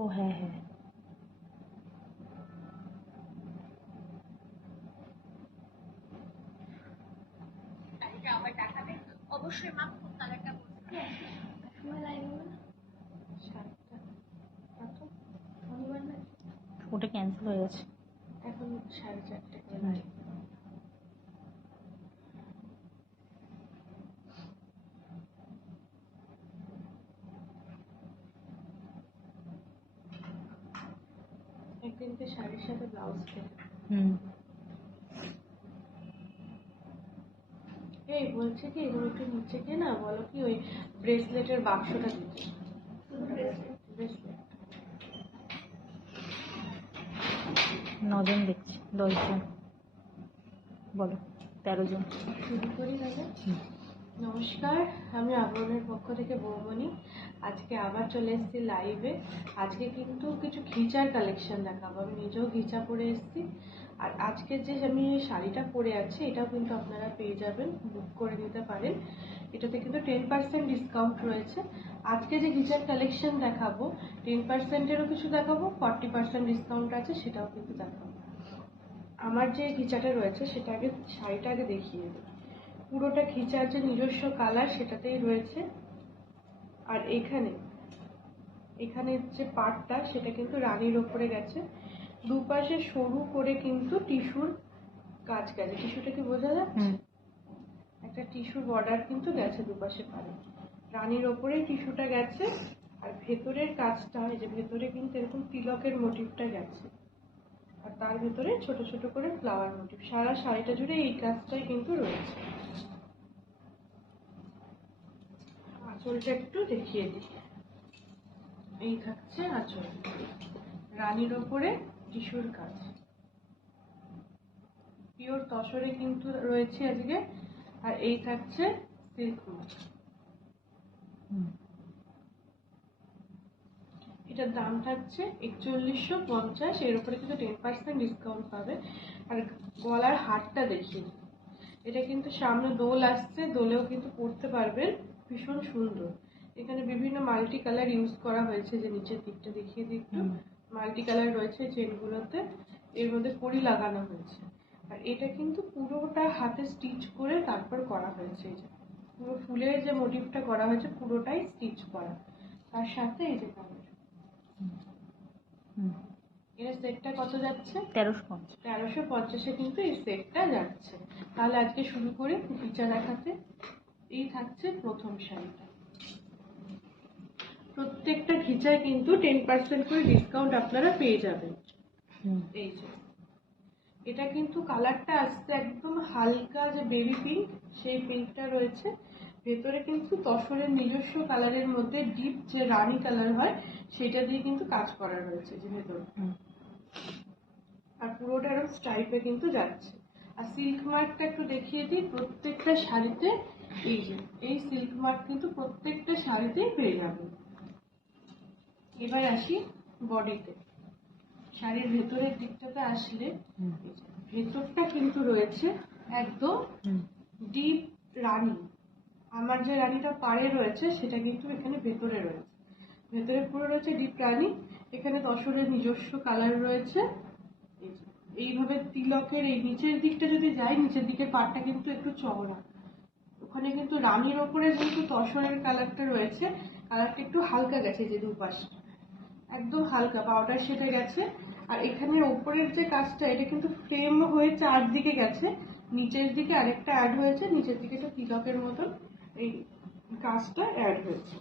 ও হ্যাঁ হ্যাঁ, অবশ্যই মা কোন কালারটা বলছে সময় লাগবে না 7টা কত শনিবার না ওটা ক্যান্সেল হয়ে গেছে। এখন 4:30 করে লাইভ। একদিনকে শাড়ির সাথে ব্লাউজ কেটে এই বলছে কি এগুলো একটু নিচে গিয়ে না বলো কি ওই ব্রেসলেটের বাক্সটা দিতে। ব্রেসলেট 9 জন দেখছি, 10 জন বলো, 13 জন। শুরু করি দাদা। নমস্কার, আমি আবরণের পক্ষ থেকে বৌমনি। আজকে আবার চলে এসেছি লাইভে। আজকে কিন্তু কিছু ঘিচার কালেকশন দেখাবো। আমি নিজেও ঘিচা পরে এসেছি। আর আজকে যে আমি শাড়িটা পরে আছি এটাও কিন্তু আপনারা পেয়ে যাবেন, বুক করে নিতে পারেন। এটাতে কিন্তু 10% ডিসকাউন্ট রয়েছে। আজকে যে ঘিচার কালেকশন দেখাবো 10%-এরও কিছু দেখাবো, 40% ডিসকাউন্ট আছে সেটাও কিন্তু দেখাবো। আমার যে ঘিচাটা রয়েছে সেটা আগে শাড়িটা আগে দেখিয়ে দিই। পুরোটা ঘিচার যে নিজস্ব কালার সেটাতেই রয়েছে। আর এখানে যে পার্টটা সেটা কিন্তু রানীর ওপরে গেছে, দুপাশে সরু করে কিন্তু টিস্যুর কাজ গেছে। টিস্যুটা কি বোঝা যাচ্ছে? একটা টিস্যুর বর্ডার কিন্তু গেছে দুপাশে পারে, রানীর ওপরে টিস্যুটা গেছে। আর ভেতরের কাজটা এই যে ভেতরে কিন্তু এরকম তিলকের মোটিভটা গেছে, আর তার ভেতরে ছোট ছোট করে ফ্লাওয়ার মোটিভ। সারা শাড়িটা জুড়ে এই কাজটাই কিন্তু রয়েছে। আঁচলটা একটু দেখিয়ে দিই। এই থাকছে আঁচল, রানীর ওপরে টিস্যুর কাজ, পিওর তসরে কিন্তু রয়েছে আজকে। আর এই থাকছে সিল্ক মার্ক। এটার দাম থাকছে 4150। এর উপরে কিন্তু 10% ডিসকাউন্ট পাবে। আর গলার হারটা দেখিয়ে, এটা কিন্তু সামনে দোল আসছে, দোলেও কিন্তু পরতে পারবেন, ভীষণ সুন্দর। এখানে বিভিন্ন মাল্টি কালার ইউজ করা হয়েছে, যে নিচের দিকটা দেখিয়ে দিই একটু। মাল্টি কালার রয়েছে চেনগুলোতে, এর মধ্যে কড়ি লাগানো হয়েছে। আর এটা কিন্তু পুরোটা হাতে স্টিচ করে তারপর করা হয়েছে। এই যে পুরো ফুলের যে মোটিভটা করা হয়েছে পুরোটাই স্টিচ করা, তার সাথে এই যে কালার। এর সেটটা কত যাচ্ছে? 1350 কিন্তু এই সেটটা যাচ্ছে। তাহলে আজকে শুরু করি ঘিচা দেখাতে। এই থাকছে প্রথম শাড়িটা। প্রত্যেকটা ঘিচায় কিন্তু 10% করে ডিসকাউন্ট আপনারা পেয়ে যাবেন। এই যে এটা কিন্তু কালারটা আসছে একদম হালকা যে বেবি পিঙ্ক, সেই পিঙ্কটা রয়েছে। ভেতরে কিন্তু তসরের নিজস্ব কালারের মধ্যে ডিপ যে রানী কালার হয় সেটা দিয়ে কিন্তু কাজ করা রয়েছে যে ভেতরে। আর পুরোটা এরকম স্ট্রাইপে কিন্তু যাচ্ছে। আর সিল্ক মার্কটা একটু দেখিয়ে দিই। প্রত্যেকটা শাড়িতে এই যে এই সিল্ক মার্ক কিন্তু প্রত্যেকটা শাড়িতেই পেয়ে যাবেন। এবার আসি বডিতে। শাড়ির ভেতরের দিকটাতে আসলে ভেতরটা কিন্তু রয়েছে একদম ডিপ রানী। আমার যে রানীটা পাড়ে রয়েছে সেটা কিন্তু এখানে ভেতরে রয়েছে, ভেতরে পুরো রয়েছে ডিপ রানী। এখানে তসরের নিজস্ব কালার রয়েছে। এইভাবে তিলকের এই নিচের দিকটা যদি যাই, নিচের দিকের পাটটা কিন্তু একটু চওড়া। ওখানে কিন্তু রানীর ওপরে যেহেতু তসরের কালারটা রয়েছে, কালারটা একটু হালকা গেছে, যে দুপাশে একদম হালকা পাউডার শেডে গেছে। আর এখানে ওপরের যে কাজটা এটা কিন্তু ফ্রেম হয়ে চারদিকে গেছে, নিচের দিকে আরেকটা অ্যাড হয়েছে, নিচের দিকে একটা তিলকের মতন এই কাজটা অ্যাড হয়েছে।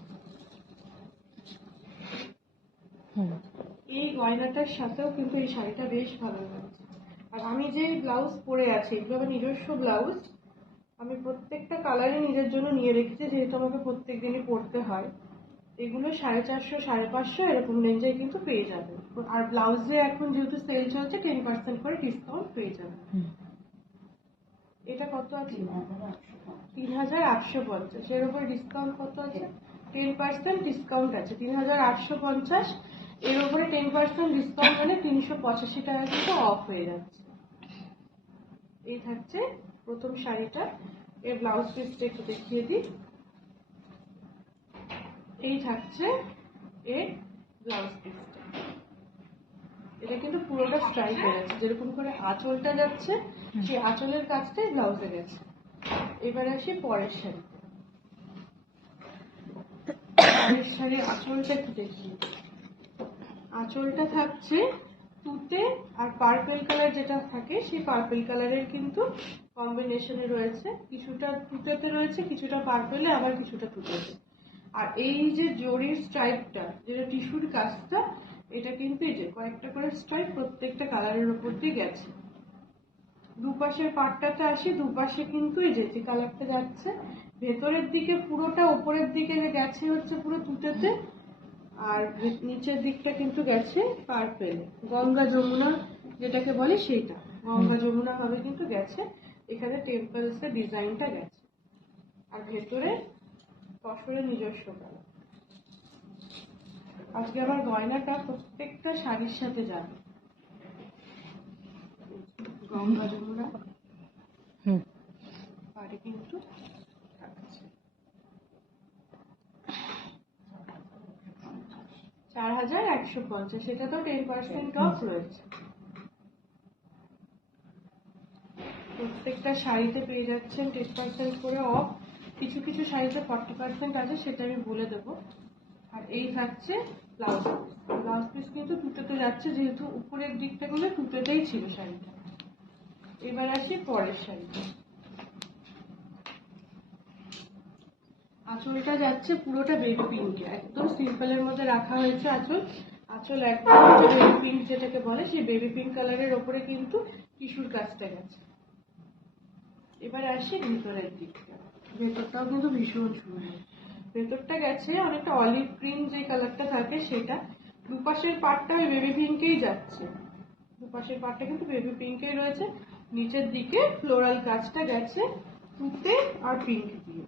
এই গয়নাটার সাথেও কিন্তু এই শাড়িটা বেশ ভালো লাগছে। আর আমি যে ব্লাউজ পরে আছি এগুলো আমার নিজস্ব ব্লাউজ। আমি প্রত্যেকটা কালারই নিজের জন্য নিয়ে রেখেছি, যেহেতু আমাকে প্রত্যেক দিনই পরতে হয়। এগুলো 450 550 এরকম রেঞ্জে কিন্তু পেয়ে যাবে। আর ব্লাউজে এখন যেহেতু সেল চলছে 10% করে ডিসকাউন্ট পেয়ে যাবে। এটা কত আছে? 3850। এর উপরে ডিসকাউন্ট কত আছে? 10% ডিসকাউন্ট আছে, 3850। এর উপরে 10% ডিসকাউন্ট মানে 385 টাকা কিন্তু অফ হয়ে যাচ্ছে। এই থাকছে প্রথম শাড়িটা। এর ব্লাউজ পিসটা একটু দেখিয়ে দিই। এই থাকছে এর ব্লাউজ পিসটা। এটা কিন্তু পুরোটা স্ট্রাইপ হয়ে গেছে, যেরকম করে আঁচলটা যাচ্ছে সেই আঁচলের কাজটাই ব্লাউজে গেছে। এবার আসি পরের শাড়ি। পরের শাড়ি আঁচলটা একটু দেখি। আঁচলটা থাকছে তুতে আর পার্পেল কালার যেটা থাকে সেই পার্পেল কালারের কিন্তু কম্বিনেশনে রয়েছে, কিছুটা তুতেতে রয়েছে, কিছুটা পার্পেলে, আবার কিছুটা তুতেতে। আর এই যে জরির স্ট্রাইপটা, যেটা টিস্যুর কাজটা, এটা কিন্তু এই যে কয়েকটা করে স্ট্রাইপ প্রত্যেকটা কালারের উপর দিয়ে গেছে। দুপাশের পাটটাতে আসি, দুপাশে কিন্তু এই যে কালারটা যাচ্ছে ভেতরের দিকে পুরোটা, উপরের দিকে গেছে হচ্ছে পুরো তুতেতে, আর নিচের দিকটা কিন্তু গেছে পার্পেল, গঙ্গা যমুনা যেটাকে বলে সেইটা, গঙ্গা যমুনা ভাবে কিন্তু গেছে। এখানে টেম্পলস এর ডিজাইনটা গেছে, আর ভেতরে তসরের নিজস্ব কালার। আজকে আমার গয়নাটা প্রত্যেকটা শাড়ির সাথে যাবে। গঙ্গা যমুনা পাড়ে কিন্তু থাকছে 4150, সেটা তো 10% অফ রয়েছে। প্রত্যেকটা শাড়িতে পেয়ে যাচ্ছেন 10% করে অফ। কিছু কিছু শাড়িতে 40% আছে, সেটা আমি বলে দেবো। আর এই থাকছে ব্লাউজ পিস। ব্লাউজ পিস কিন্তু তুতেতে যাচ্ছে, যেহেতু উপরের দিকটা গুলো তুতেতেই ছিল শাড়িটা। এবার আসি পরের শাড়িতে। আঁচলটা যাচ্ছে পুরোটা বেবি পিঙ্কে, একদম সিম্পলের মধ্যে রাখা হয়েছে আঁচল। আঁচল একদম বেবি পিঙ্ক যেটাকে বলে, সেই বেবি পিঙ্ক কালারের ওপরে কিন্তু টিস্যুর কাজটা গেছে। এবার আসি ভেতরের দিকটা। ভেতরটাও কিন্তু ভীষণ সুন্দর। ভেতরটা গেছে অনেকটা অলিভ গ্রিন যে কালারটা থাকে সেটা। দুপাশের পাটটা ওই বেবি পিঙ্কেই যাচ্ছে, দুপাশের পাটটা কিন্তু বেবি পিঙ্কেই রয়েছে। নিচের দিকে ফ্লোরাল কাজটা গেছে তুতে আর পিঙ্ক দিয়ে।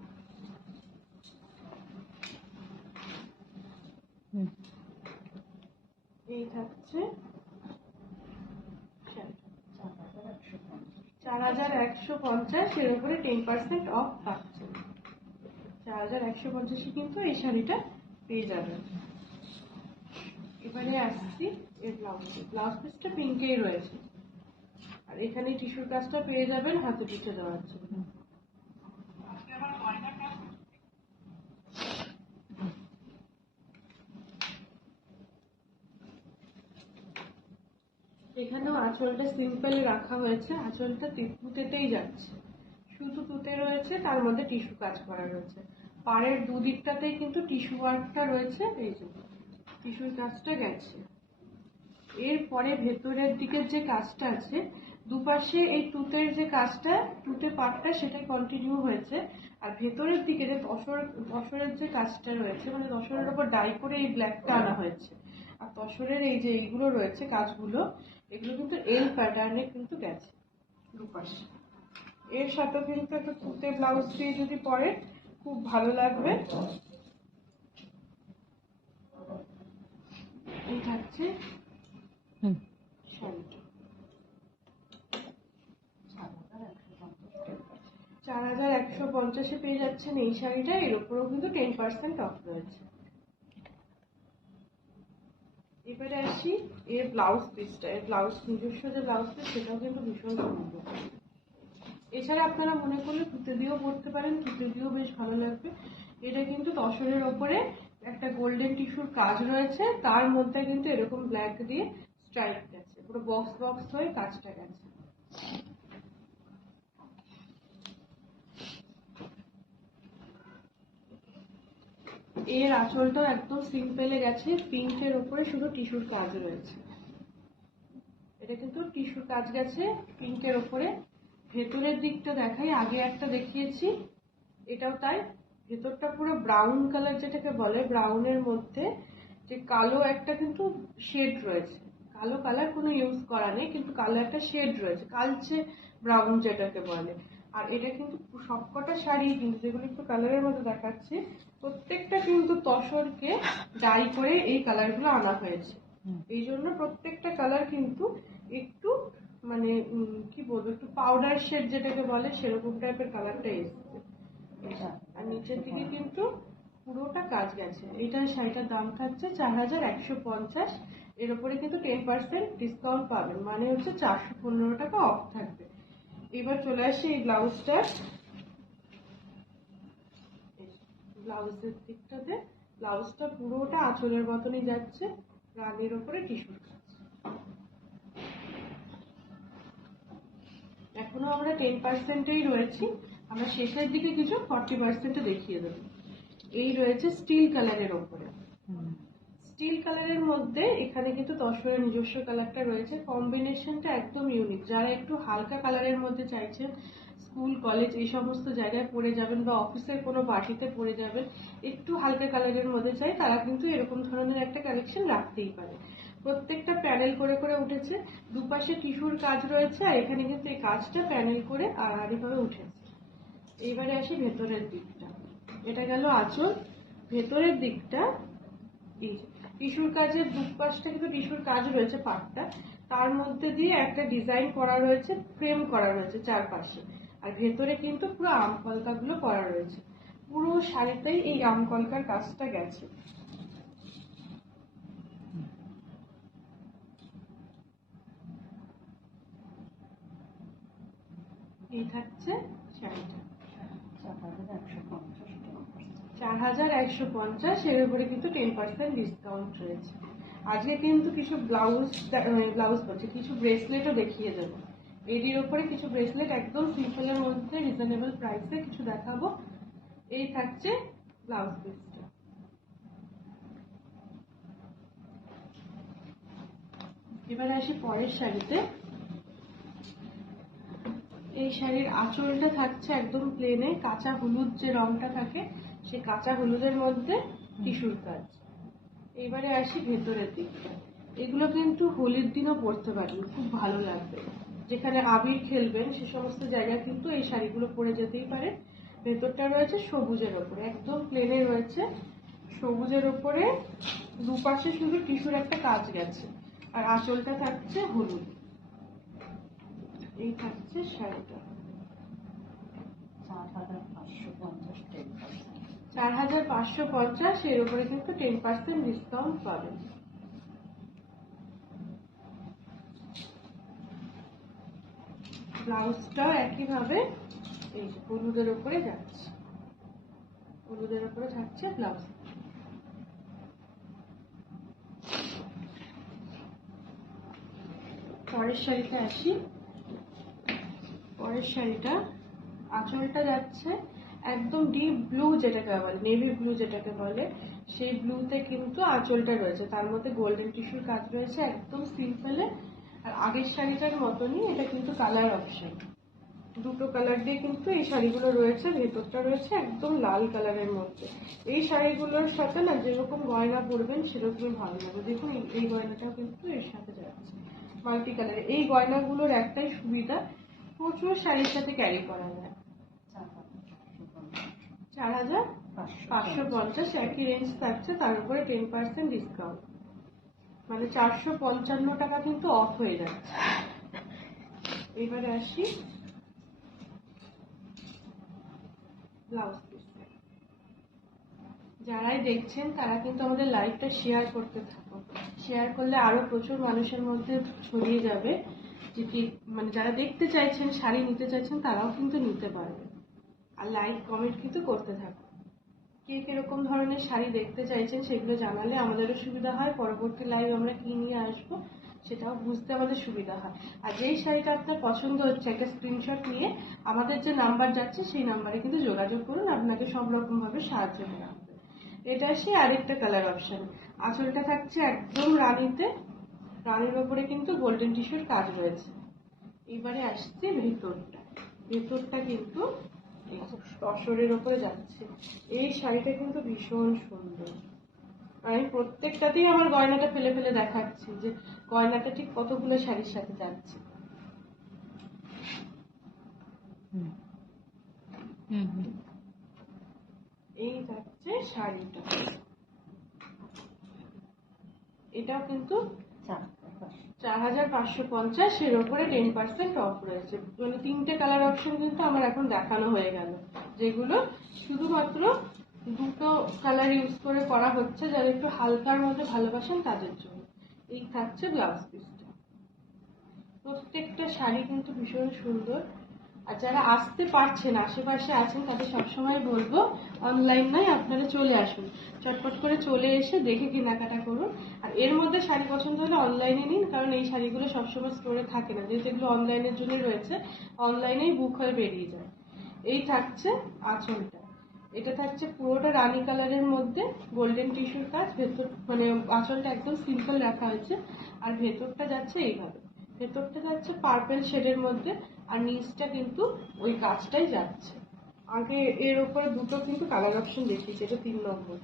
এই থাকছে 4150, এর উপরে 10% অফ থাকছে। 4150 কিন্তু এই শাড়িটা পেয়ে যাবেন। এবারে আসছি এর ব্লাউজ পিস। ব্লাউজ পিসটা পিঙ্কেই রয়েছে, আর এখানে টিস্যুর কাজটা পেয়ে যাবেন হাতে পিঠে দেওয়ার জন্য। এখানেও আঁচলটা সিম্পল রাখা হয়েছে, আঁচলটা তুতেতেই যাচ্ছে, শুধু তুতে রয়েছে, তার মধ্যে টিস্যু কাজ করা রয়েছে। পাড়ের দুদিকটাতেই কিন্তু টিস্যু ওয়ার্কটা রয়েছে, এই যে টিস্যুর কাজটা গেছে। এরপরে ভেতরের দিকের যে কাজটা আছে, দুপাশে এই তুতের যে কাজটা, তুতে পাটটা সেটা কন্টিনিউ হয়েছে। আর ভেতরের দিকে যে তসরের যে কাজটা রয়েছে, মানে তসরের উপর ডাই করে এই ব্ল্যাকটা আনা হয়েছে। আর তসরের এই যে এইগুলো রয়েছে কাজগুলো, এগুলো কিন্তু এল প্যাটার্নে কিন্তু গেছে দুপাশে। এর সাথে কিন্তু একটা তুতে ব্লাউজ দিয়ে যদি পরে খুব ভালো লাগবে। এই থাকছে শাড়িটা 4150 পেয়ে যাচ্ছেন এই শাড়িটা। এর উপরেও কিন্তু 10% অফ রয়েছে। এবারে আসি এর ব্লাউজ পিসটা। এর ব্লাউজ নিজস্ব যে ব্লাউজ পিস, সেটাও কিন্তু ভীষণ সুন্দর। এছাড়া আপনারা মনে করলে তুতে দিয়েও পরতে পারেন, তুতে দিয়েও বেশ ভালো লাগবে। এটা কিন্তু তসরের ওপরে একটা গোল্ডেন টিস্যুর কাজ রয়েছে, তার মধ্যে কিন্তু এরকম ব্ল্যাক দিয়ে স্ট্রাইপ গেছে, পুরো বক্স বক্স হয়ে কাজটা গেছে। এর আঁচলটা একদম সিম্পলে গেছে, পিঙ্কের উপরে শুধু টিস্যুর কাজ রয়েছে। এটা কিন্তু টিস্যুর কাজ গেছে পিঙ্কের উপরে। ভেতরের দিকটা দেখাই, আগে একটা দেখিয়েছি, এটাও তাই। ভেতরটা পুরো ব্রাউন কালার যেটাকে বলে, ব্রাউনের মধ্যে যে কালো একটা কিন্তু শেড রয়েছে। কালো কালার কোনো ইউজ করা নেই, কিন্তু কালো একটা শেড রয়েছে, কালচে ব্রাউন যেটাকে বলে। আর এটা কিন্তু সবকটা শাড়ি কিন্তু যেগুলো একটু কালারের মধ্যে দেখাচ্ছে, প্রত্যেকটা কিন্তু তসরকে ডাই করে এই কালারগুলো আনা হয়েছে। এই জন্য প্রত্যেকটা কালার কিন্তু একটু মানে কি বলবো, একটু পাউডার শেড যেটাকে বলে সেরকম টাইপের কালারটা এসছে। আর নিচের দিকে কিন্তু পুরোটা কাজ গেছে। এইটার শাড়িটার দাম থাকছে 4150। এর উপরে কিন্তু 10% ডিসকাউন্ট পাবেন, মানে হচ্ছে 415 টাকা অফ থাকবে। এবার চলে আসি এই ব্লাউজটা, ব্লাউজের দিকটাতে ব্লাউজটা পুরোটা আঁচলের মতনই যাচ্ছে, রানীর উপরে টিস্যুর কাজ। এখনো আমরা 10%এই রয়েছি, আমরা শেষের দিকে কিছু 40% দেখিয়ে দেবো। এই রয়েছে স্টিল কালারের ওপরে। স্টিল কালারের মধ্যে এখানে কিন্তু তসরের নিজস্ব কালারটা রয়েছে, কম্বিনেশনটা একদম ইউনিক। যারা একটু হালকা কালারের মধ্যে চাইছেন, স্কুল কলেজ এই সমস্ত জায়গায় পরে যাবেন বা অফিসের কোনো পার্টিতে পরে যাবেন, একটু হালকা কালারের মধ্যে চাই, তারা কিন্তু এরকম ধরনের একটা কালেকশন রাখতেই পারে। প্রত্যেকটা প্যানেল করে করে উঠেছে, দুপাশে টিস্যুর কাজ রয়েছে, আর এখানে কিন্তু এই কাজটা প্যানেল করে আড়াআড়িভাবে উঠেছে। এইবারে আসি ভেতরের দিকটা, এটা গেল আঁচল। ভেতরের দিকটা এই টিস্যুর কাজের দুপাশটা কিন্তু টিস্যুর কাজ রয়েছে পাটটা, তার মধ্যে দিয়ে একটা ডিজাইন করা রয়েছে, ফ্রেম করা রয়েছে চারপাশে, আর ভেতরে কিন্তু পুরো আম কলকা গুলো করা রয়েছে। পুরো শাড়িটাই এই আম কলকার কাজটা গেছে। এই থাকছে শাড়িটা 4150, এর উপরে কিন্তু 10% ডিসকাউন্ট রয়েছে। আজকে কিন্তু কিছু ব্লাউজ করছে, কিছু ব্রেসলেটও দেখিয়ে দেবো। এটির উপরে কিছু ব্রেসলেট একদম সিম্পলের মধ্যে রিজনেবল প্রাইসে কিছু দেখাবো। এই থাকছে ব্লাউজ পিসটা। এবার আসি পরের শাড়িতে। এই শাড়ির আঁচলটা থাকছে একদম প্লেনে, কাঁচা হলুদ যে রংটা থাকে সেই কাঁচা হলুদের মধ্যে টিস্যুর কাজ। এবারে আসি ভেতরের দিকটা। এগুলো কিন্তু হোলির দিনও পরতে পারেন, খুব ভালো লাগবে। যেখানে আবির খেলবেন সে সমস্ত জায়গায় কিন্তু এই শাড়িগুলো পরে যেতেই পারে। ভেতরটা রয়েছে সবুজের ওপরে, একদম প্লেনে রয়েছে সবুজের ওপরে, দুপাশে শুধু টিস্যুর একটা কাজ গেছে, আর আঁচলটা থাকছে হলুদ। এই থাকছে শাড়িটা 4550, এর উপরে কিন্তু 10% ডিসকাউন্ট পাবেন। ব্লাউজটাও একইভাবে এই হলুদের উপরে যাচ্ছে, হলুদের উপরে থাকছে ব্লাউজ। পরের শাড়িতে আসি। পরের শাড়িটা আঁচলটা যাচ্ছে একদম ডিপ ব্লু, যেটাকে বলে নেভি ব্লু যেটাকে বলে, সেই ব্লুতে কিন্তু আঁচলটা রয়েছে, তার মধ্যে গোল্ডেন টিস্যুর কাজ রয়েছে একদম সিম্পলে। আর আগের শাড়িটার মতনই এটা কিন্তু কালার অপশন, দুটো কালার দিয়ে কিন্তু এই শাড়িগুলো রয়েছে। ভেতরটা রয়েছে একদম লাল কালারের মধ্যে। এই শাড়িগুলোর সাথে না যেরকম গয়না পরবেন সেরকমই ভালো লাগবে। দেখুন এই গয়নাটাও কিন্তু এর সাথে যাচ্ছে মাল্টি কালারের। এই গয়নাগুলোর একটাই সুবিধা, প্রচুর শাড়ির সাথে ক্যারি করা যায়। 4550 একই রেঞ্জ থাকছে, তার উপরে 10% ডিসকাউন্ট, মানে 455 টাকা কিন্তু অফ হয়ে যাচ্ছে। এবারে আসি ব্লাউজ পিস। যারাই দেখছেন তারা কিন্তু আমাদের লাইভটা শেয়ার করতে থাকুন, শেয়ার করলে আরো প্রচুর মানুষের মধ্যে ছড়িয়ে যাবে। মানে যারা দেখতে চাইছেন, শাড়ি নিতে চাইছেন, তারাও কিন্তু নিতে পারবে। আর লাইক কমেন্ট কিন্তু করতে থাকুন। কে কিরকম ধরনের শাড়ি দেখতে চাইছেন সেগুলো জানালে আমাদেরও সুবিধা হয়, পরবর্তী লাইভ আমরা কি নিয়ে আসবো সেটাও বুঝতে আমাদের সুবিধা হয়। আর যেই শাড়িটা আপনার পছন্দ হচ্ছে একটা স্ক্রিনশট নিয়ে আমাদের যে নাম্বার যাচ্ছে সেই নাম্বারে কিন্তু যোগাযোগ করুন, আপনাকে সব রকম ভাবে সাহায্য করা হবে। এটা আসে আরেকটা কালার অপশন। আঁচলটা থাকছে একদম রানীতে, রানীর ওপরে কিন্তু গোল্ডেন টিস্যুর কাজ রয়েছে। এবারে আসছে ভেতরটা। ভেতরটা কিন্তু তসরের ওপরে যাচ্ছে। এই শাড়িটা কিন্তু ভীষণ সুন্দর। আমি প্রত্যেকটাতেই আমার গয়নাটা ফেলে ফেলে দেখাচ্ছি যে গয়নাটা ঠিক কতগুলো শাড়ির সাথে যাচ্ছে। এই যাচ্ছে শাড়িটা, এটাও কিন্তু 4550, এর উপরে 10% অফ রয়েছে। মানে তিনটে কালার অপশন কিন্তু আমার এখন দেখানো হয়ে গেল, যেগুলো শুধুমাত্র দুটো কালার ইউজ করে করা হচ্ছে, যারা একটু হালকার মধ্যে ভালোবাসেন তাদের জন্য। এই থাকছে ব্লাউজ পিসটা। প্রত্যেকটা শাড়ি কিন্তু ভীষণ সুন্দর। আর যারা আসতে পারছেন, আশেপাশে আছেন, তাদের সবসময় বলবো অনলাইন নয়, আপনারা চলে আসুন, চটপট করে চলে এসে দেখে কেনাকাটা করুন। আর এর মধ্যে শাড়ি পছন্দ হলে অনলাইনে নিন, কারণ এই শাড়িগুলো সবসময় স্টোরে থাকে না, যেহেতু এগুলো অনলাইনের জন্য রয়েছে, অনলাইনেই বুক হয়ে বেরিয়ে যায়। এই থাকছে আঁচলটা। এটা থাকছে পুরোটা রানী কালারের মধ্যে গোল্ডেন টিস্যুর কাজ, ভেতর মানে আঁচলটা একদম সিম্পল রাখা হয়েছে। আর ভেতরটা যাচ্ছে এইভাবে, ভেতরটা যাচ্ছে পার্পেল শেডের মধ্যে, আর নিচটা কিন্তু ওই কাজটাই যাচ্ছে। আগে এর উপরে দুটো কিন্তু কালার অপশন দেখিয়েছে, এটা 3 নম্বর।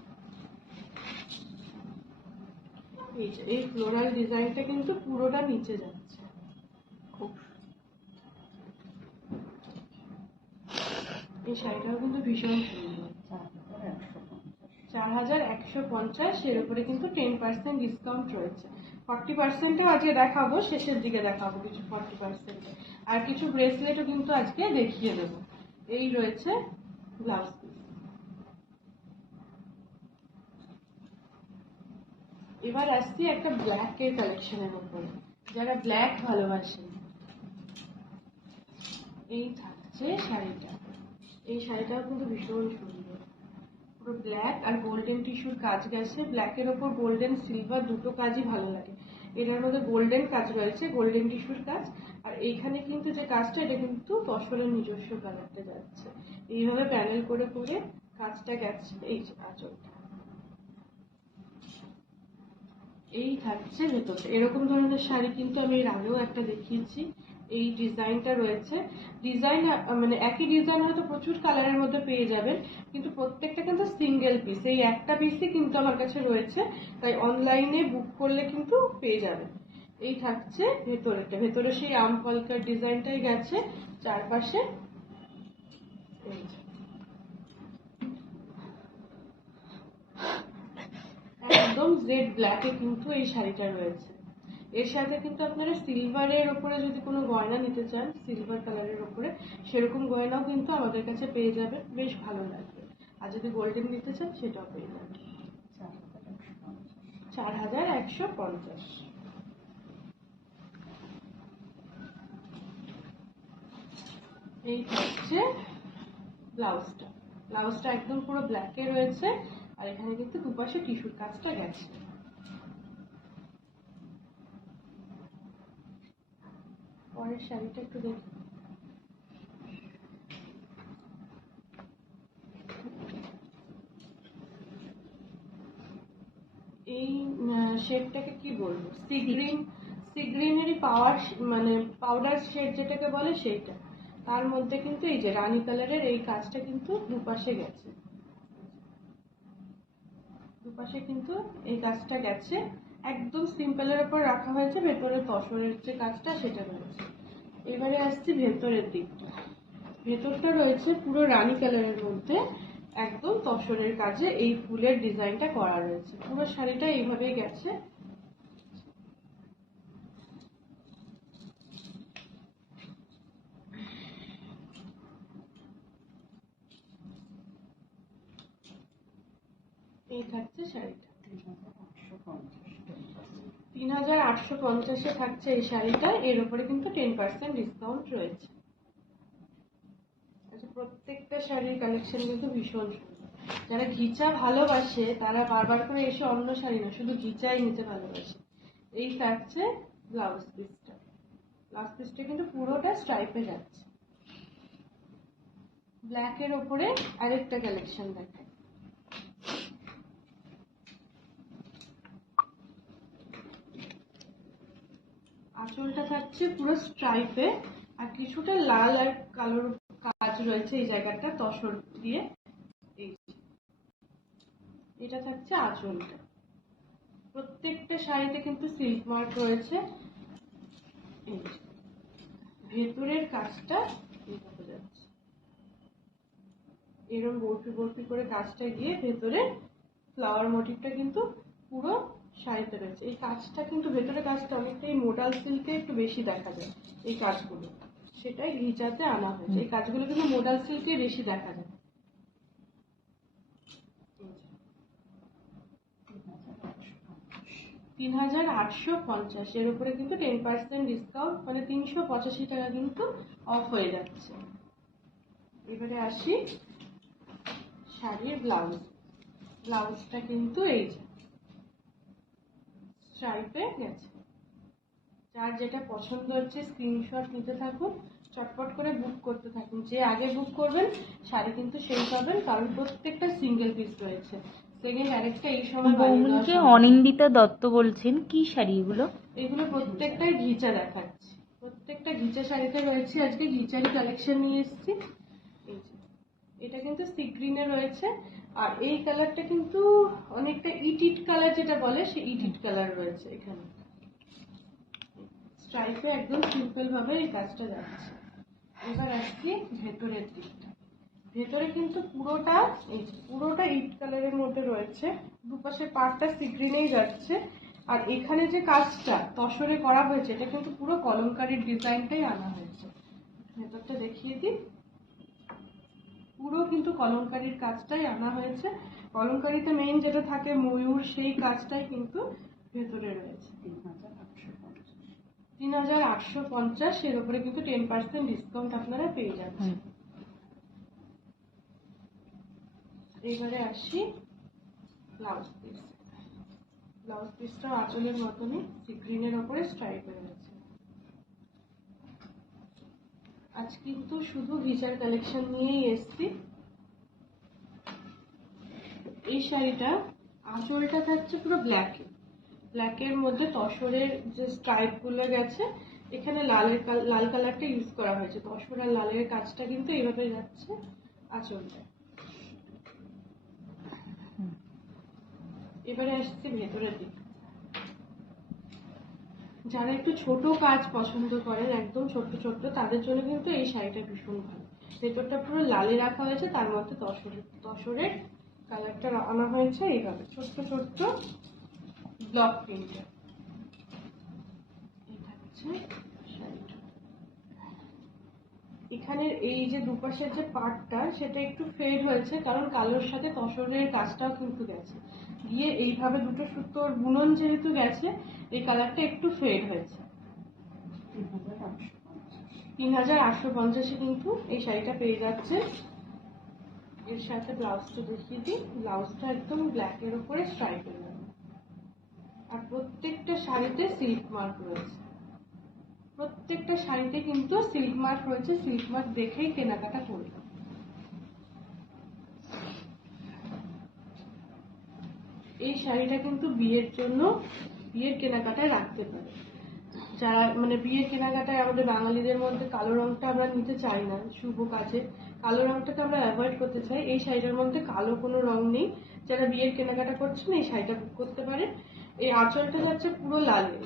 এই ফ্লোরাল ডিজাইনটা কিন্তু পুরোটা নিচে যাচ্ছে। খুব এই শাড়িটাও কিন্তু ভীষণ সুন্দর। 4150, এর উপরে কিন্তু 10% ডিসকাউন্ট রয়েছে। 40%ও আজকে দেখাবো, শেষের দিকে দেখাবো কিছু 40%। আর কিছু ব্রেসলেটও কিন্তু আজকে দেখিয়ে দেবো। এই রয়েছে ব্লাউজ পিস। এবার আসছি একটা ব্ল্যাক এর কালেকশনের উপরে, যারা ব্ল্যাক ভালোবাসেন। এই থাকছে শাড়িটা। এই শাড়িটাও কিন্তু ভীষণ সুন্দর, পুরো ব্ল্যাক আর গোল্ডেন টিস্যুর কাজ গেছে। ব্ল্যাকের ওপর গোল্ডেন সিলভার দুটো কাজই ভালো লাগে। এটার মধ্যে গোল্ডেন কাজ রয়েছে, গোল্ডেন টিস্যুর কাজ। আর এইখানে কিন্তু যে কাজটা, এটা কিন্তু তসরের নিজস্ব কালারটা যাচ্ছে। এইভাবে প্যানেল করে করে কাজটা গেছে। এই যে আঁচলটা, এই থাকছে ভেতরে। এরকম ধরনের শাড়ি কিন্তু আমি এর আগেও একটা দেখিয়েছি। এই ডিজাইনটা রয়েছে। ডিজাইন মানে একই ডিজাইন হয়তো প্রচুর কালারের মধ্যে পেয়ে যাবেন, কিন্তু প্রত্যেকটা কিন্তু সিঙ্গেল পিস। এই একটা পিসই কিন্তু আমার কাছে রয়েছে, তাই অনলাইনে বুক করলে কিন্তু পেয়ে যাবেন। এই থাকছে ভেতরেটা, ভেতরে সেই আম কলকার ডিজাইনটাই গেছে চারপাশে। এই যে। একদম জেড ব্ল্যাকে কিন্তু এই শাড়িটা রয়েছে। এর সাথে কিন্তু আপনারা সিলভারের উপরে যদি কোনো গয়না নিতে চান, সিলভার কালারের উপরে সেরকম গয়নাও কিন্তু আমাদের কাছে পেয়ে যাবেন, বেশ ভালো লাগবে। আর যদি গোল্ডেন নিতে চান সেটাও পেয়ে যাবেন। 4150। এই হচ্ছে ব্লাউজটা। ব্লাউজটা একদম পুরো ব্ল্যাকে রয়েছে, আর এখানে কিন্তু দুপাশে টিস্যুর কাজটা গেছে। পরের শাড়িটা একটু দেখি। এই শেডটাকে কি বলবো, সি গ্রিন, সি গ্রিনেরই পাওয়ার মানে পাউডার শেড যেটাকে বলে সেইটা। তার মধ্যে কিন্তু এই যে রানী কালারের এই কাজটা কিন্তু দুপাশে গেছে, দুপাশে কিন্তু এই কাজটা গেছে। একদম সিম্পলের উপর রাখা হয়েছে, ভেতরে তসরের যে কাজটা সেটা রয়েছে। এবারে আসছি ভেতরের দিকটা। ভেতরটা রয়েছে পুরো রানী কালারের মধ্যে, একদম তসরের কাজে এই ফুলের ডিজাইনটা করা রয়েছে। পুরো শাড়িটা এইভাবেই গেছে। এই থাকছে শাড়িটা। 3850-এ থাকছে এই শাড়িটা। এর উপরে কিন্তু 10% ডিসকাউন্ট রয়েছে। আচ্ছা, প্রত্যেকটা শাড়ির কালেকশন কিন্তু ভীষণ সুন্দর। যারা ঘিচা ভালোবাসে তারা বারবার করে এসে অন্য শাড়ি না, শুধু ঘিচাই নিতে ভালোবাসে। এই থাকছে ব্লাউজ পিসটা। ব্লাউজ পিসটা কিন্তু পুরোটা স্ট্রাইপে যাচ্ছে। ব্ল্যাকের ওপরে আরেকটা কালেকশন দেখায়। আঁচলটা থাকছে পুরো স্ট্রাইপে, আর কিছুটা লাল আর কালোর কাজ রয়েছে এই জায়গাটা তসর দিয়ে। এই যে, এটা থাকছে আঁচলটা। প্রত্যেকটা শাড়িতে কিন্তু সিল্ক মার্ক রয়েছে। এই যে, ভেতরের কাজটা এইভাবে যাচ্ছে, এরকম বরফি বরফি করে কাজটা গিয়ে ভেতরে ফ্লাওয়ার মোটিভটা কিন্তু পুরো শাড়িতে রয়েছে। এই কাজটা কিন্তু ভেতরে কাজটা অনেকটাই মোডাল সিল্কে একটু বেশি দেখা যায় এই কাজগুলো, সেটাই ঘিচাতে আনা হয়েছে। এই কাজগুলো কিন্তু মোডাল সিল্কে বেশি দেখা যায়। 3850, এর উপরে কিন্তু 10% ডিসকাউন্ট, মানে 385 টাকা কিন্তু অফ হয়ে যাচ্ছে। এবারে আসি শাড়ির ব্লাউজটা কিন্তু এই যে স্ট্রাইপে গেছে। যার যেটা পছন্দ হচ্ছে স্ক্রিনশট নিতে থাকুন, চটপট করে বুক করতে থাকুন। যে আগে বুক করবেন শাড়ি কিন্তু সেই পাবেন, কারণ প্রত্যেকটা সিঙ্গেল পিস রয়েছে। সেকেন্ড আরেকটা এই সময় বৌমনিকে অনিন্দিতা দত্ত বলছেন, কি শাড়ি এগুলো? এগুলো প্রত্যেকটাই ঘিচা দেখাচ্ছি, প্রত্যেকটা ঘিচা শাড়িতে রয়েছে। আজকে ঘিচারি কালেকশন নিয়ে এসেছি। এই যে এটা কিন্তু সি গ্রিনে রয়েছে, আর এই কালারটা কিন্তু অনেকটা ইট কালার যেটা বলে, সেই ইট কালার রয়েছে। এখানে স্ট্রাইপে একদম সিম্পল ভাবে এই কাজটা যাচ্ছে। এবার আসছি ভেতরের দিকটা। ভেতরে কিন্তু পুরোটা ইট কালারের মধ্যে রয়েছে, দুপাশে পাড়টা সি গ্রিনেই যাচ্ছে। আর এখানে যে কাজটা তসরে করা হয়েছে, এটা কিন্তু পুরো কলমকারীর ডিজাইনটাই আনা হয়েছে। ভেতরটা দেখিয়ে দিই, পুরো কিন্তু কলমকারীর কাজটাই আনা হয়েছে। কলমকারীতে মেইন যেটা থাকে ময়ূর, সেই কাজটাই কিন্তু ভেতরে রয়েছে। 3850, এর উপরে কিন্তু 10% ডিসকাউন্ট আপনারা পেয়ে যাচ্ছেন। এবারে আসি ব্লাউজ পিসটা আঁচলের মতনই সি গ্রিনের উপরে স্ট্রাইপে রয়েছে। আজ কিন্তু শুধু ঘিচার কালেকশন নিয়েই এসছি। এই শাড়িটা আঁচলটা থাকছে পুরো ব্ল্যাকের মধ্যে তসরের যে স্ট্রাইপ গুলো গেছে, এখানে লাল কালারটা ইউজ করা হয়েছে। তসর আর লালের কাজটা কিন্তু এইভাবে যাচ্ছে আঁচলটা। এবারে আসছে ভেতরের দিকে। যারা একটু ছোট কাজ পছন্দ করেন, একদম ছোট্ট ছোট্ট, তাদের জন্য কিন্তু এই শাড়িটা ভীষণ ভালো। ভেতরটা পুরো লালে রাখা হয়েছে, তার মধ্যে তসরের কালারটা আনা হয়েছে এইভাবে ছোট্ট ছোট্ট ব্লক প্রিন্টে। এটা হচ্ছে শাড়িটা। এখানের এই যে দুপাশের যে পার্টটা, সেটা একটু ফেড হয়েছে, কারণ কালোর সাথে তসরের কাজটাও কিন্তু গেছে গিয়ে এইভাবে দুটো সুতোর বুনন যেহেতু গেছে, এই কালারটা একটু ফেড হয়েছে। 3850 কিন্তু এই শাড়িটা পেয়ে যাচ্ছে। এর সাথে ব্লাউজটা দেখিয়ে দিই। ব্লাউজটা একদম ব্ল্যাকের উপরে স্ট্রাইপের, আর প্রত্যেকটা শাড়িতে সিল্ক মার্ক রয়েছে। প্রত্যেকটা শাড়িতে কিন্তু সিল্ক মার্ক রয়েছে, সিল্ক মার্ক দেখেই কেনাকাটা করবে। এই শাড়িটা কিন্তু বিয়ের কেনাকাটায় রাখতে পারে। যারা মানে বিয়ের কেনাকাটায়, আমাদের বাঙালিদের মধ্যে কালো রংটা আমরা নিতে চাই না, শুভ কাজে কালো রংটাকে আমরা অ্যাভয়েড করতে চাই। এই শাড়িটার মধ্যে কালো কোনো রং নেই। যারা বিয়ের কেনাকাটা করছেন এই শাড়িটা বুক করতে পারে। এই আঁচলটা যাচ্ছে পুরো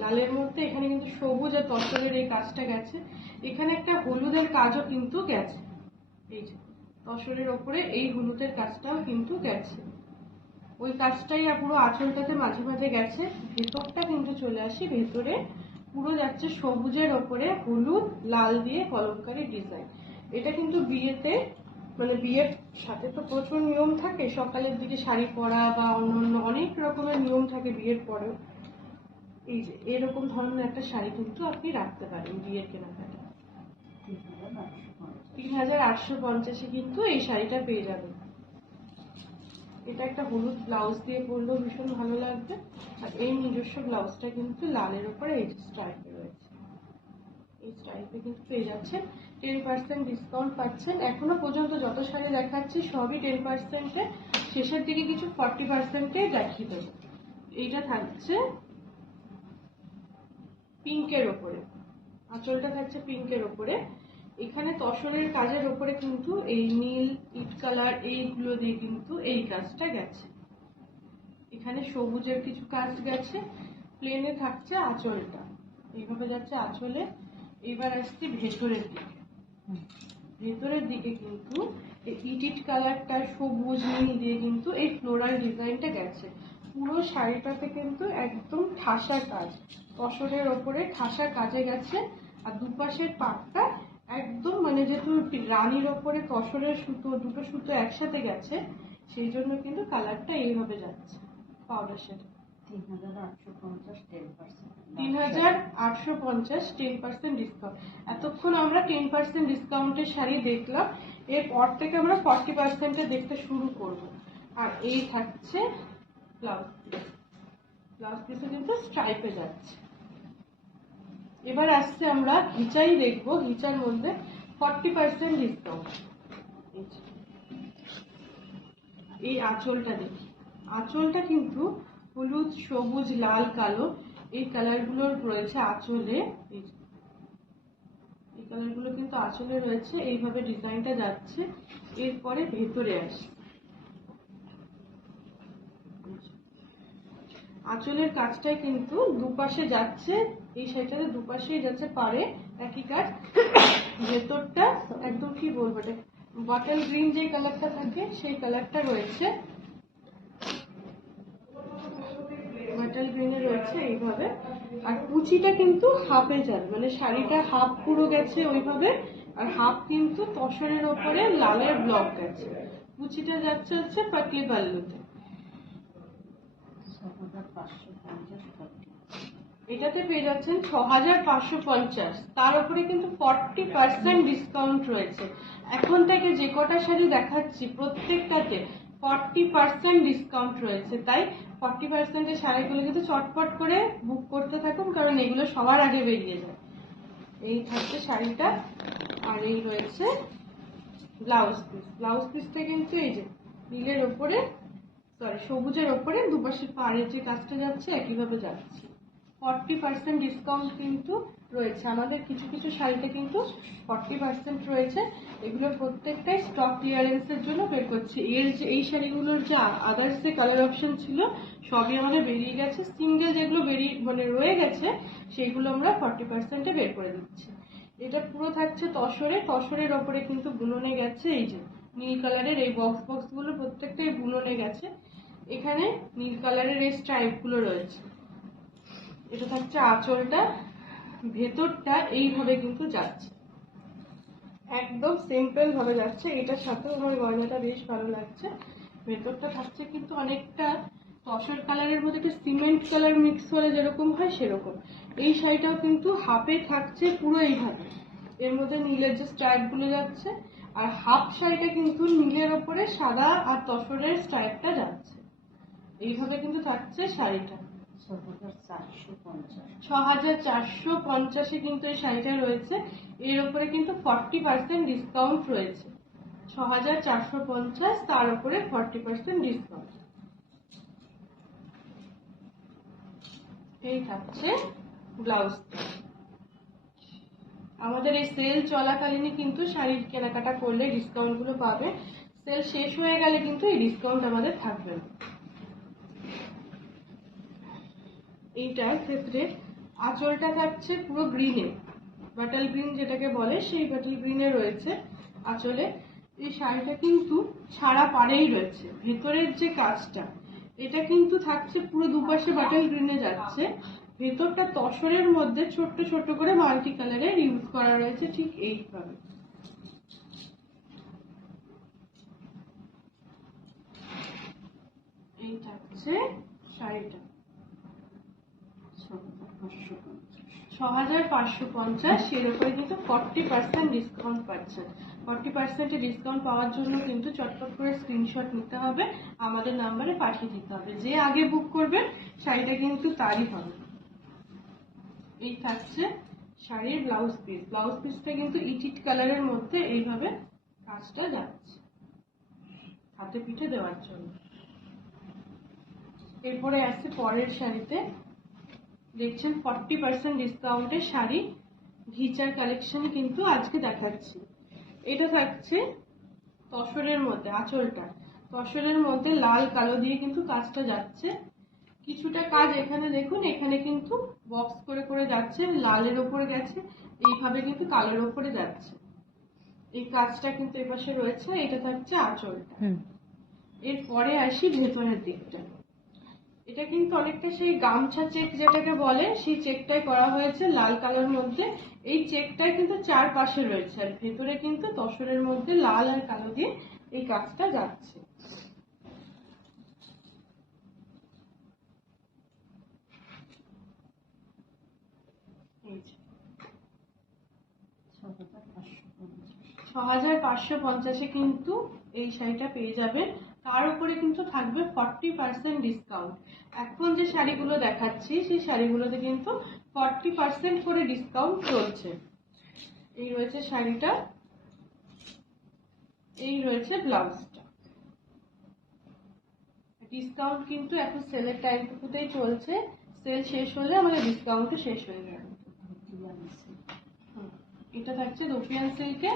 লালের মধ্যে, এখানে কিন্তু সবুজ আর তসরের এই কাজটা গেছে। এখানে একটা হলুদের কাজও কিন্তু গেছে, এই যে তসরের ওপরে এই হলুদের কাজটাও কিন্তু গেছে। ওই কাজটাই পুরো আঁচলটাতে মাঝে মাঝে গেছে। ভেতরটা কিন্তু চলে আসি, ভেতরে পুরো যাচ্ছে সবুজের ওপরে হলুদ লাল দিয়ে কলমকারী ডিজাইন। এটা কিন্তু বিয়েতে, মানে বিয়ের সাথে তো প্রচুর নিয়ম থাকে, সকালের দিকে শাড়ি পরা বা অন্যান্য অনেক রকমের নিয়ম থাকে বিয়ের পরেও। এই যে এরকম ধরনের একটা শাড়ি কিন্তু আপনি রাখতে পারেন বিয়ের কেনাকাটা। 3850 কিন্তু এই শাড়িটা পেয়ে যাবেন। এটা একটা হলুদ ব্লাউজ দিয়ে পরলেও ভীষণ ভালো লাগবে। আর এই নিজস্ব ব্লাউজটা কিন্তু লালের উপরে এই স্ট্রাইপে রয়েছে। এই স্ট্রাইপে কিন্তু পেয়ে যাচ্ছেন, 10% ডিসকাউন্ট পাচ্ছেন। এখনো পর্যন্ত যত শাড়ি দেখাচ্ছি সবই 10%-এ, শেষের দিকে কিছু 40%-এ দেখিয়ে দেবো। এইটা থাকছে পিঙ্কের ওপরে, আঁচলটা থাকছে পিঙ্কের ওপরে। এখানে তসরের কাজের ওপরে কিন্তু এই নীল ইট কালার এইগুলো দিয়ে কিন্তু এই কাজটা গেছে। এখানে সবুজের কিছু কাজ গেছে। প্লেনে থাকছে আঁচলটা, এইভাবে যাচ্ছে আঁচলে। এবার আসছি ভেতরের দিকে। ভেতরের দিকে কিন্তু এই ইট কালারটা সবুজ নীল দিয়ে কিন্তু এই ফ্লোরাল ডিজাইনটা গেছে। পুরো শাড়িটাতে কিন্তু একদম ঠাসা কাজ, তসরের ওপরে ঠাসা কাজে গেছে। আর দুপাশের পাটটা একদম, মানে যেহেতু রানীর ওপরে তসরের সুতো, দুটো সুতো একসাথে গেছে, সেই জন্য কিন্তু কালারটা এইভাবে যাচ্ছে, পাউডার শেড। ৩,৮৫০ 10% ডিসকাউন্ট। এতক্ষণ আমরা 10% ডিসকাউন্টের শাড়ি দেখলাম, এরপর থেকে আমরা 40% দেখতে শুরু করব। আর এই থাকছে ব্লাউজ পিস, ব্লাউজ পিসে কিন্তু স্ট্রাইপে যাচ্ছে। এবার আসছে আমরা হিচাই দেখবো, হিচার মধ্যে 40% ডিসকাউন্ট। এই আঁচলটা দেখি, আঁচলটা কিন্তু হলুদ, সবুজ, লাল, কালো এই কালার গুলো রয়েছে আঁচলে। এই কালার গুলো কিন্তু আঁচলে রয়েছে, এইভাবে ডিজাইনটা যাচ্ছে। এরপরে ভেতরে আসে, আঁচলের কাজটাই কিন্তু দুপাশে যাচ্ছে, এই সাইডটাতে দুপাশেই যাচ্ছে, পারে একই কাজ। ভেতরটা একদম কি বলবো, এটা বটল গ্রিন যে কালারটা থাকে সেই কালারটা রয়েছে, বটল গ্রিনে রয়েছে এইভাবে। আর কুচিটা কিন্তু হাফে যাবে, মানে শাড়িটা হাফ পুরো গেছে ওইভাবে, আর হাফ কিন্তু তসরের ওপরে লালের ব্লক গেছে। কুচিটা যাচ্ছে হচ্ছে পাতলি পাল্লুতে। এটাতে পেয়ে যাচ্ছেন 6,550, তার উপরে কিন্তু 40% ডিসকাউন্ট রয়েছে। এখন থেকে যে কটা শাড়ি দেখাচ্ছি প্রত্যেকটাতে 40% ডিসকাউন্ট রয়েছে, তাই 40% এর শাড়িগুলো কিন্তু চটপট করে বুক করতে থাকুন, কারণ এগুলো সবার আগে বেরিয়ে যায়। এই থাকছে শাড়িটা, আর এই রয়েছে ব্লাউজ পিস। ব্লাউজ পিসটা কিন্তু এই যে নীলের ওপরে, সরি সবুজের ওপরে দুপাশে পাড়ের যে কাজটা যাচ্ছে একইভাবে যাচ্ছে। 40% ডিসকাউন্ট কিন্তু রয়েছে। আমাদের কিছু কিছু শাড়িতে কিন্তু 40% রয়েছে, এগুলো প্রত্যেকটাই স্টক ক্লিয়ারেন্সের জন্য বের করছে। এর যে এই শাড়িগুলোর যে আদার্স যে কালার অপশন ছিল সবই আমাদের বেরিয়ে গেছে, সিঙ্গেল যেগুলো বেরিয়ে মানে রয়ে গেছে সেইগুলো আমরা 40%-এ বের করে দিচ্ছি। এটা পুরো থাকছে তসরে, তসরের ওপরে কিন্তু বুননে গেছে এই যে নীল কালারের এই বক্স বক্স গুলো প্রত্যেকটাই বুননে গেছে। এখানে নীল কালারের এই স্ট্রাইপ গুলো রয়েছে। এটা থাকছে আঁচলটা, ভেতরটা এইভাবে কিন্তু যাচ্ছে, একদম সিম্পল ভাবে যাচ্ছে। এটার সাথেও আমার গয়নাটা বেশ ভালো লাগছে। ভেতরটা থাকছে কিন্তু অনেকটা তসর কালারের মধ্যে একটা সিমেন্ট কালার মিক্স হলে যেরকম হয় সেরকম। এই শাড়িটাও কিন্তু হাফে থাকছে পুরো এইভাবে, এর মধ্যে নীলের যে স্ট্রাইপ গুলো যাচ্ছে, আর হাফ শাড়িটা কিন্তু নীলের ওপরে সাদা আর তসরের স্ট্রাইপটা যাচ্ছে। এইভাবে কিন্তু থাকছে শাড়িটা। 6,450-এ কিন্তু এই শাড়িটা রয়েছে। এর উপরে কিন্তু 40% ডিসকাউন্ট রয়েছে। 6,450, তার উপরে 40% ডিসকাউন্ট। এই থাকছে ব্লাউজ। আমাদের এই সেল চলাকালীনই কিন্তু শাড়ির কেনাকাটা করলে ডিসকাউন্ট গুলো পাবে, সেল শেষ হয়ে গেলে কিন্তু এই ডিসকাউন্ট আমাদের থাকবে না। এইটার ক্ষেত্রে আঁচলটা থাকছে পুরো গ্রিনে, বাটাল গ্রিন যেটাকে বলে সেই বাটাল গ্রিনে রয়েছে আঁচলে। এই শাড়িটা কিন্তু সারা পাড়েই রয়েছে, ভেতরের যে কাজটা এটা কিন্তু থাকছে পুরো দুপাশে বাটাল গ্রিনে যাচ্ছে। ভেতরটা তসরের মধ্যে ছোট্ট ছোট্ট করে মাল্টি কালারের ইউজ করা রয়েছে, ঠিক এইভাবে। এই থাকছে শাড়িটা 6,550, এর উপরে কিন্তু 40% ডিসকাউন্ট পাচ্ছেন। 40% ডিসকাউন্ট পাওয়ার জন্য কিন্তু চটপট করে স্ক্রিনশট নিতে হবে, আমাদের নাম্বারে পাঠিয়ে দিতে হবে। যে আগে বুক করবেন শাড়িটা কিন্তু তারই হবে। এই থাকছে শাড়ির ব্লাউজ পিস। ব্লাউজ পিসটা কিন্তু ইটিট কালারের মধ্যে এইভাবে কাজটা যাচ্ছে হাতে পিঠে দেওয়ার জন্য। এরপরে আসছে পরের শাড়িতে, দেখছেন 40% ডিসকাউন্টের শাড়ি ঘিচার কালেকশন কিন্তু আজকে দেখাচ্ছি। এটা থাকছে তসরের মধ্যে, আঁচলটা তসরের মধ্যে লাল কালো দিয়ে কিন্তু কাজটা যাচ্ছে। কিছুটা কাজ এখানে দেখুন, এখানে কিন্তু বক্স করে করে যাচ্ছে, লালের ওপরে গেছে, এইভাবে কিন্তু কালোর ওপরে যাচ্ছে। এই কাজটা কিন্তু এপাশে রয়েছে। এটা থাকছে আঁচলটা। এরপরে আসি ভেতরের দিকটা। এটা কিন্তু অনেকটা সেই গামছা চেক যেটাকে বলে সেই চেকটাই করা হয়েছে লাল কালার মধ্যে। এই চেকটাই কিন্তু চারপাশে রয়েছে, আর ভেতরে কিন্তু তসরের মধ্যে লাল আর কালো দিয়ে এই কাজটা যাচ্ছে। 6550-এ কিন্তু এই শাড়িটা পেয়ে যাবেন। তার উপরে কিন্তু থাকবে 40% ডিসকাউন্ট। এখন যে শাড়িগুলো দেখাচ্ছি সেই শাড়িগুলোতে কিন্তু 40% করে ডিসকাউন্ট চলছে। এই রয়েছে শাড়িটা, এই রয়েছে ব্লাউজটা। ডিসকাউন্ট কিন্তু এখন সেলের টাইমটুকুতেই চলছে, সেল শেষ হলে আমাদের ডিসকাউন্ট শেষ হয়ে যাবে। এটা থাকছে রুপিয়ান সিল্কে।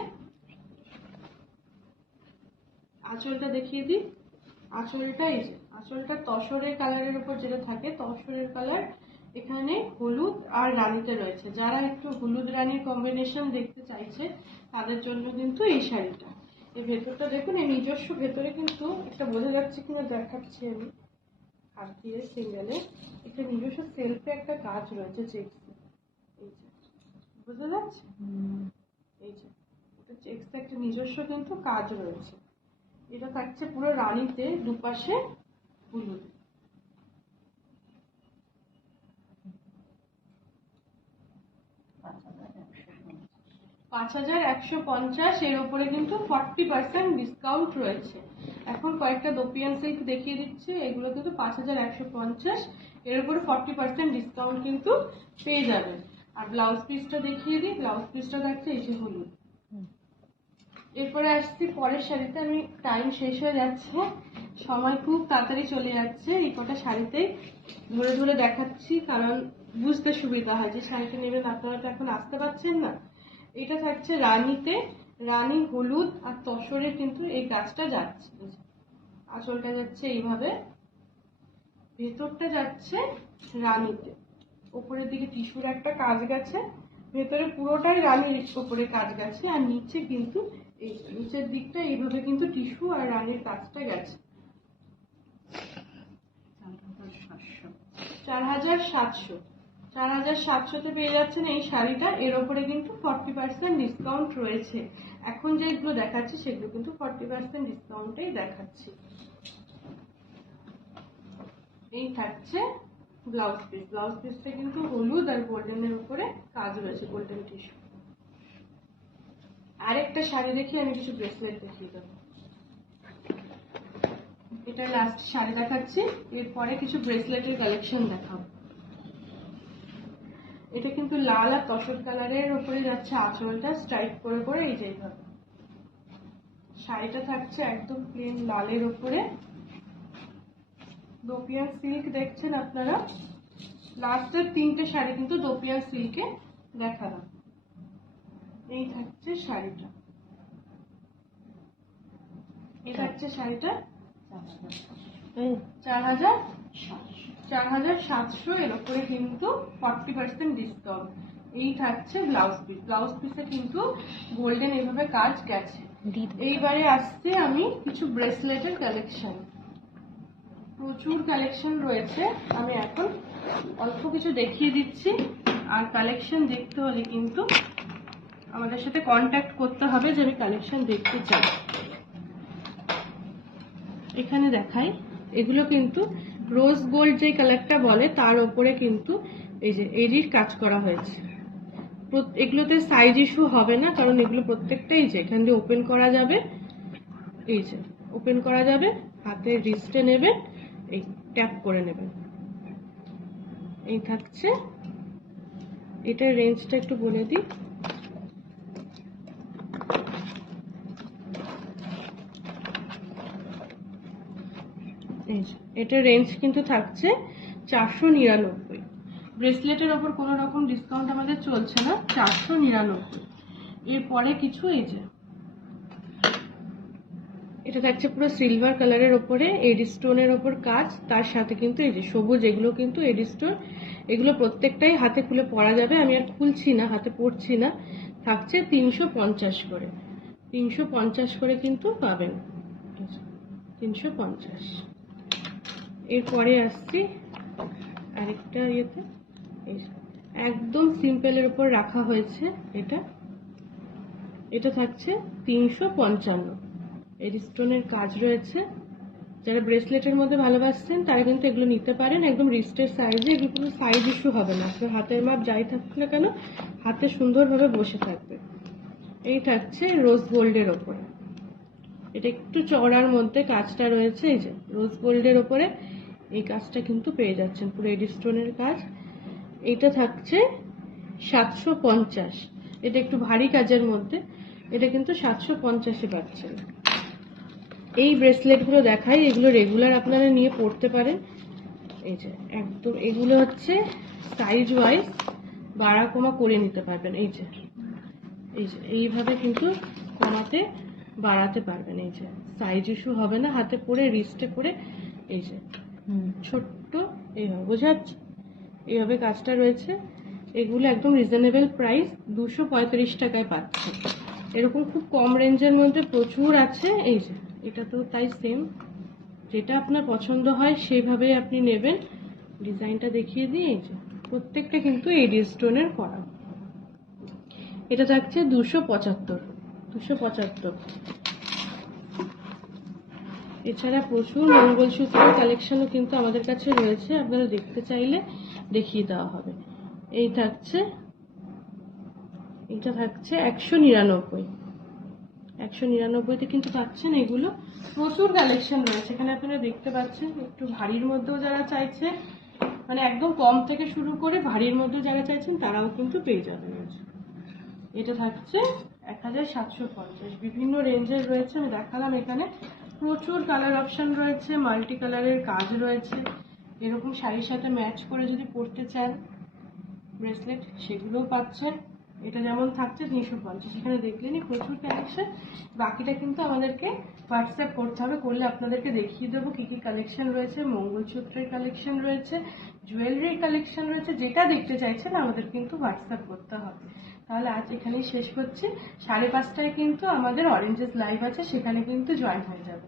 আঁচলটা দেখিয়ে দিই। আঁচলটা এই যে আঁচলটা তসরের কালারের উপর যেটা থাকে, তসরের কালার এখানে হলুদ আর রানীতে রয়েছে। যারা একটু হলুদ রানীর কম্বিনেশন দেখতে চাইছে তাদের জন্য কিন্তু এই শাড়িটা। এই ভেতরটা দেখুন, এই নিজস্ব ভেতরে কিন্তু একটা বোঝা যাচ্ছে কিনা দেখাচ্ছি আমি হাত দিয়ে সিঙ্গেলে। এটা নিজস্ব সেলফে একটা কাজ রয়েছে চেক্স, এই যে বোঝা যাচ্ছে, এই যে এটা চেক্স একটা নিজস্ব কিন্তু কাজ রয়েছে। এটা থাকছে পুরো রানীতে, দুপাশে হলুদ। 5150, এর উপরে কিন্তু 40% ডিসকাউন্ট রয়েছে। এখন কয়েকটা দোপিয়ান সিল্ক দেখিয়ে দিচ্ছি, এগুলো কিন্তু 5150, এর উপরে 40% ডিসকাউন্ট কিন্তু পেয়ে যাবেন। আর ব্লাউজ পিসটা দেখিয়ে দিই। ব্লাউজ পিসটা থাকছে এই যে হলুদ। এরপরে আসছি পরের শাড়িতে। আমি টাইম শেষ হয়ে যাচ্ছে, সময় খুব তাড়াতাড়ি চলে যাচ্ছে। এই কটা শাড়িতেই ধরে ধরে দেখাচ্ছি কারণ বুঝতে সুবিধা হয়। যে শাড়িটা নেবেন আপনারা তো এখন আসতে পারছেন না। এটা থাকছে রানীতে, রানী হলুদ আর তসরের কিন্তু এই কাজটা যাচ্ছে। আঁচলটা যাচ্ছে এইভাবে, ভেতরটা যাচ্ছে রানীতে, উপরের দিকে টিস্যুর একটা কাজ গেছে, ভেতরে পুরোটাই রানীর উপরে কাজ গেছে, আর নিচে কিন্তু এই নিচের দিকটা এইভাবে কিন্তু টিস্যু আর রানীর কাজটা গেছে। 4700-তে পেয়ে যাচ্ছেন এই শাড়িটা। এর উপরে কিন্তু 40% ডিসকাউন্ট রয়েছে। এখন যেগুলো দেখাচ্ছি সেগুলো কিন্তু 40% ডিসকাউন্টেই দেখাচ্ছি। এই থাকছে ব্লাউজ পিস। ব্লাউজ পিসটা কিন্তু হলুদ আর গোল্ডেনের উপরে কাজ রয়েছে, গোল্ডেন টিস্যু। আরেকটা শাড়ি দেখি, আমি কিছু ব্রেসলেট দেখিয়ে দেবো। এটা লাস্ট শাড়ি দেখাচ্ছি, এরপরে কিছু ব্রেসলেটের কালেকশন দেখাবো। এটা কিন্তু লাল আর তসর কালারের উপরে যাচ্ছে আঁচলটা স্ট্রাইক করে করে, এই যে এইভাবে। শাড়িটা থাকছে একদম প্লেন লালের উপরে। দোপিয়ান সিল্ক দেখছেন আপনারা। লাস্টের তিনটে শাড়ি কিন্তু দোপিয়ান সিল্কে দেখালাম। এই থাকছে শাড়িটা, এই থাকছে শাড়িটা 4700, এর উপরে কিন্তু 40% ডিসকাউন্ট। এই থাকছে ব্লাউজ পিস। ব্লাউজ পিসে কিন্তু গোল্ডেন এইভাবে কাজ গেছে। এইবারে আসছে আমি কিছু ব্রেসলেটের কালেকশন। প্রচুর কালেকশন রয়েছে, আমি এখন অল্প কিছু দেখিয়ে দিচ্ছি। আর কালেকশন দেখতে হলে কিন্তু আমাদের সাথে কন্ট্যাক্ট করতে হবে যে আমি কালেকশন দেখতে চাই। এখানে দেখাই, এগুলো কিন্তু রোজ গোল্ড যে কালারটা বলে তার উপরে কিন্তু এই যে এরির কাজ করা হয়েছে। এগুলোতে সাইজ ইস্যু হবে না, কারণ এগুলো প্রত্যেকটাই যে এখান দিয়ে ওপেন করা যাবে, এই যে ওপেন করা যাবে, হাতের রিস্টে নেবে, এই ট্যাপ করে নেবেন। এই থাকছে, এটার রেঞ্জটা একটু বলে দিই। এটার রেঞ্জ কিন্তু থাকছে 499। ব্রেসলেটের ওপর কোনো রকম ডিসকাউন্ট আমাদের চলছে না, 499। এরপরে কিছু এই যে এটা থাকছে পুরো সিলভার কালারের ওপরে এডি স্টোনের ওপর কাজ, তার সাথে কিন্তু এই যে সবুজ, এগুলো কিন্তু এডি স্টোন। এগুলো প্রত্যেকটাই হাতে খুলে পরা যাবে, আমি আর খুলছি না, হাতে পরছি না। থাকছে 350 করে, 350 করে কিন্তু পাবেন, 350। এরপরে আসছি আরেকটা ইয়েতে, একদম সিম্পলের উপর রাখা হয়েছে। এটা থাকছে 355, এর স্টোনের কাজ রয়েছে। যারা ব্রেসলেটের মধ্যে ভালোবাসছেন তারা কিন্তু এগুলো নিতে পারেন, একদম রিস্টের সাইজে। এগুলো কোনো সাইজ ইস্যু হবে না, আপনার হাতের মাপ যাই থাকুক না কেন হাতে সুন্দরভাবে বসে থাকবে। এই থাকছে রোজ গোল্ডের ওপরে, এটা একটু চওড়ার মধ্যে কাজটা রয়েছে। এই যে রোজ গোল্ডের ওপরে এই কাজটা কিন্তু পেয়ে যাচ্ছেন, পুরো এডি স্টোনের কাজ। এইটা থাকছে 750, এটা একটু ভারী কাজের মধ্যে, এটা কিন্তু 750-এ পাচ্ছেন। এই ব্রেসলেটগুলো দেখাই, এগুলো রেগুলার আপনারা নিয়ে পড়তে পারেন। এই যে একদম এগুলো হচ্ছে সাইজ ওয়াইজ বাড়া কমা করে নিতে পারবেন। এই যে এইভাবে কিন্তু কমাতে বাড়াতে পারবেন। এই যে সাইজ ইস্যু হবে না, হাতে পরে রিস্টে পরে এই যে ছোট্ট এইভাবে, বোঝা যাচ্ছে? এইভাবে কাজটা রয়েছে। এগুলো একদম রিজনেবল প্রাইস, 235 টাকায় পাচ্ছে। এরকম খুব কম রেঞ্জের মধ্যে প্রচুর আছে। এই যে এটা তো তাই সেম, যেটা আপনার পছন্দ হয় সেইভাবেই আপনি নেবেন। ডিজাইনটা দেখিয়ে দিই। এই যে প্রত্যেকটা কিন্তু এডি স্টোনের করা। এটা থাকছে 275। এছাড়া প্রচুর মঙ্গলসূত্রের কালেকশনও কিন্তু আমাদের কাছে রয়েছে, আপনারা দেখতে চাইলে দেখিয়ে দেওয়া হবে। এই থাকছে, এটা থাকছে 199-তে কিন্তু পাচ্ছেন। এগুলো প্রচুর কালেকশন রয়েছে এখানে, আপনারা দেখতে পাচ্ছেন। একটু ভারীর মধ্যেও যারা চাইছে, মানে একদম কম থেকে শুরু করে ভারীর মধ্যেও যারা চাইছেন তারাও কিন্তু পেয়ে যাবেন। এটা থাকছে 1750, বিভিন্ন রেঞ্জের রয়েছে। আমি দেখালাম, এখানে প্রচুর কালার অপশন রয়েছে, মাল্টি কালারের কাজ রয়েছে। এরকম শাড়ির সাথে ম্যাচ করে যদি পরতে চান ব্রেসলেট, সেগুলোও পাচ্ছেন। এটা যেমন থাকছে 350, এখানে দেখলেনই প্রচুর কালেকশন। বাকিটা কিন্তু আমাদেরকে হোয়াটসঅ্যাপ করতে হবে, করলে আপনাদেরকে দেখিয়ে দেবো কি কি কালেকশন রয়েছে। মঙ্গলসূত্রের কালেকশন রয়েছে, জুয়েলারির কালেকশন রয়েছে, যেটা দেখতে চাইছেন আমাদের কিন্তু হোয়াটসঅ্যাপ করতে হবে। তাহলে আজ এখানেই শেষ করছি। 5:30টায় কিন্তু আমাদের অরেঞ্জেস লাইভ আছে, সেখানে কিন্তু জয়েন হয়ে যাবে।